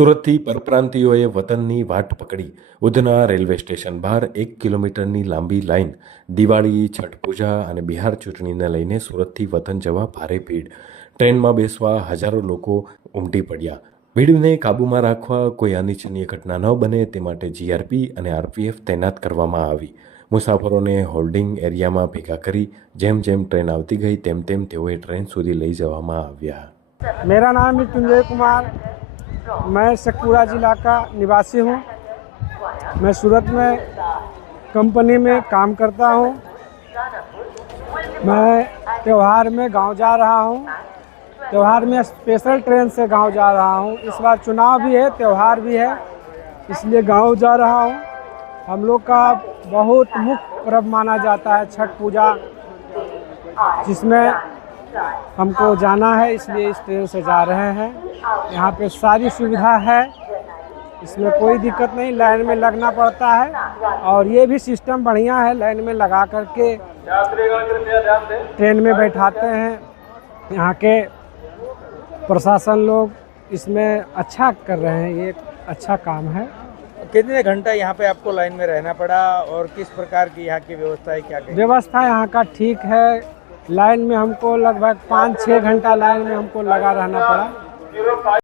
સુરતથી પરપ્રાંતિઓએ વતનની વાટ પકડી. ઉધના રેલવે સ્ટેશન બહાર એક કિલોમીટરની લાંબી લાઇન દિવાળી, છઠ પૂજા અને બિહાર ચૂંટણીને લઈને સુરતથી વતન જવા ભારે ભીડ. ટ્રેનમાં બેસવા હજારો લોકો ઉમટી પડ્યા. ભીડને કાબૂમાં રાખવા કોઈ અનિચ્છનીય ઘટના ન બને તે માટે જીઆરપી અને આરપીએફ તૈનાત કરવામાં આવી. મુસાફરોને હોલ્ડિંગ એરિયામાં ભેગા કરી જેમ જેમ ટ્રેન આવતી ગઈ તેમ તેમ તેઓએ ટ્રેન સુધી લઈ જવામાં આવ્યા. મેરા નામ હે કુમાર. मैं शेखपुरा जिला का निवासी हूँ। मैं सूरत में कंपनी में काम करता हूँ। मैं त्यौहार में गाँव जा रहा हूँ। त्यौहार में स्पेशल ट्रेन से गाँव जा रहा हूँ। इस बार चुनाव भी है, त्यौहार भी है, इसलिए गाँव जा रहा हूँ। हम लोग का बहुत मुख्य पर्व माना जाता है छठ पूजा, जिसमें हमको जाना है इसलिए इस ट्रेन से जा रहे हैं। यहाँ पे सारी सुविधा है। इसमें कोई दिक्कत नहीं लाइन में लगना पड़ता है। और ये भी सिस्टम बढ़िया है लाइन में लगा करके ट्रेन में बैठाते हैं। यहाँ के प्रशासन लोग इसमें अच्छा कर रहे हैं ये अच्छा काम है। कितने घंटा यहाँ पे आपको लाइन में रहना पड़ा और किस प्रकार की यहाँ की व्यवस्था है क्या व्यवस्था यहाँ का ठीक है लाइन में हमको लगभग पाँच छः घंटा लाइन में हमको लगा रहना पड़ा।